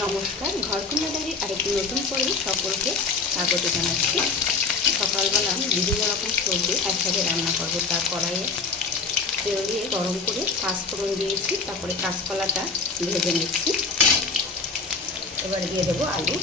নমস্কার, ঘরকন্যা ডায়েরির আরেকটি নতুন পর্বে সকলকে স্বাগত জানাচ্ছি। সকালবেলা বিভিন্ন রকম সবজি একসাথে রান্না করবো। তার কড়াইয়ে তেল দিয়ে গরম করে পাঁচফোড়ন দিয়েছি, তারপরে কাঁচকলাটা ভেজে নিচ্ছি। এবারে দিয়ে দেবো আলু।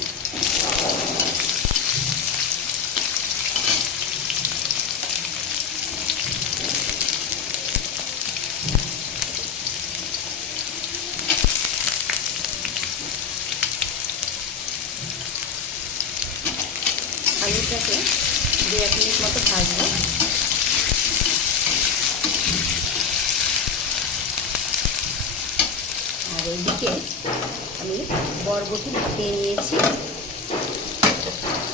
আলুটাকে 2-1 মিনিট মতো ভাজবো। আর এইদিকে আমি বরবটি দিয়ে নিয়েছি,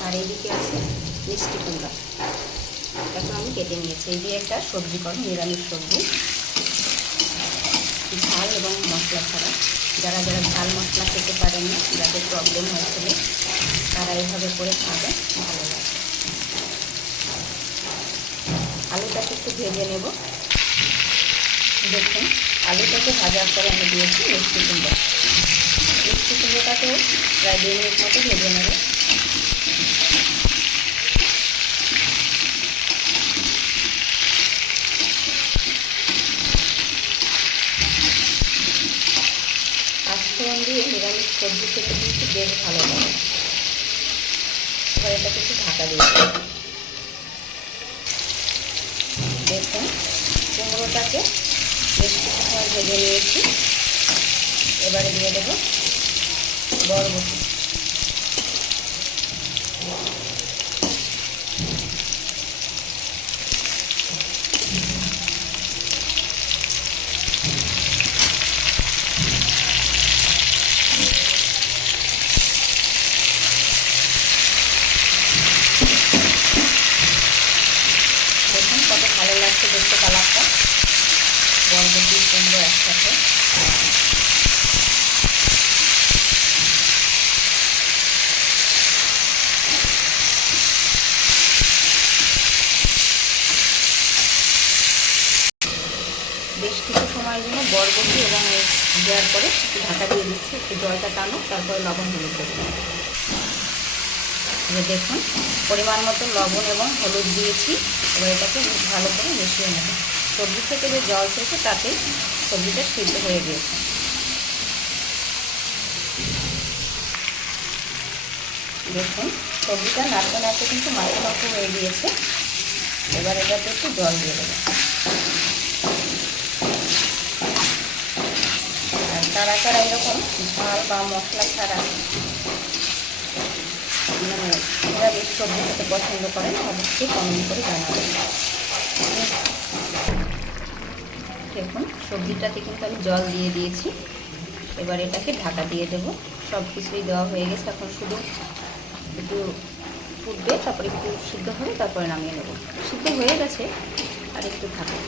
আর এইদিকে আছে মিষ্টি কুমড়া, এখন আমি কেটে নিয়েছি। এই দিয়ে একটা সবজি করব, নিরামিষ সবজি, ঝাল এবং মশলা ছাড়া। যারা যারা ঝাল মশলা খেতে পারেন না, যাদের প্রবলেম হয়েছিল, তারা এইভাবে করে খাবে, ভালো লাগে। আলুটাকে একটু ভেজে নেব। দেখুন, আলুটাকে ভাজার পরে আমি দিয়েছি মিষ্টি কুমড়া। মিষ্টি কুমড়োটাকেও প্রায় 2 মিনিট মতো ভেজে নেব। পাঁচফোড়ন দিয়ে নিরামিষ সবজি খেতে কিন্তু বেশ ভালো লাগে। এবার এটাকে একটু ঢাকা দিয়ে দেব। দেখুন, কুমড়োটাকে বেশ কিছু সময় ভেজে নিয়েছি। এবারে দিয়ে দেবো বরবটি। দেখুন কত ভালো লাগছে দেখতে কালারটা, বরবটি কুমড়ো একসাথে। বেশ কিছু সময়ের জন্য বরবটি এবং দেওয়ার পরে ঢাকা দিয়ে দিচ্ছি, একটু জলটা টানুক, তারপরে লবণ হলুদ দেবো। দেখুন, পরিমাণ মতো লবণ এবং হলুদ দিয়েছি। এবার এটাকে ভালো করে মিশিয়ে নেব। সবজি থেকে যে জল ছেড়েছে তাতেই সবজিটা সিদ্ধ হয়ে গিয়েছে। দেখুন, সবজিটা নাড়তে নাড়তে কিন্তু মাখো মাখো হয়ে গিয়েছে। এবার এটাতে একটু জল দিয়ে দেবো। আর কারা কারা এরকম ঝাল বা মশলা ছাড়া নিরামিষ সবজি খেতে পছন্দ করেন, অবশ্যই কমেন্ট করে জানাবেন। দেখুন, সবজিটাতে কিন্তু আমি জল দিয়ে দিয়েছি। এবার এটাকে ঢাকা দিয়ে দেবো। সব কিছুই দেওয়া হয়ে গেছে, এখন শুধু একটু ফুটবে, তারপরে একটু সিদ্ধ হবে, তারপরে নামিয়ে নেব। সিদ্ধ হয়ে গেছে, আর একটু থাকবে।